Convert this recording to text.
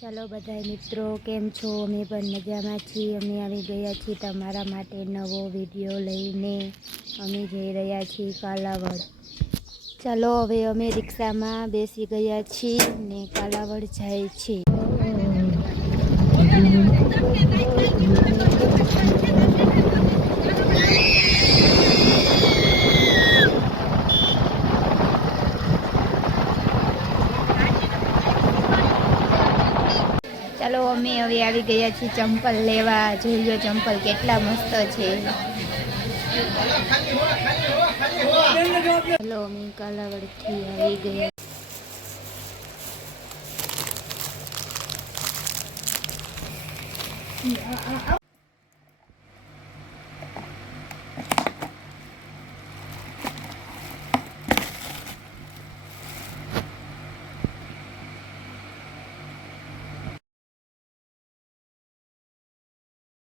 ચાલો બધા મિત્રો, કેમ છો? અમે પણ મજામાં છીએ. અમે આવી ગયા છીએ તમારા માટે નવો વીડિયો લઈને. અમે જઈ રહ્યા છીએ કાલાવડ. ચાલો હવે અમે રિક્ષામાં બેસી ગયા છીએ ને કાલાવડ જાય છીએ ચાલો, અમે હવે આવી ગયા છીએ ચંપલ લેવા. જોઈ લો ચંપલ કેટલા મસ્ત છે. ચાલો, અમે કાલાવડથી આવી ગયા.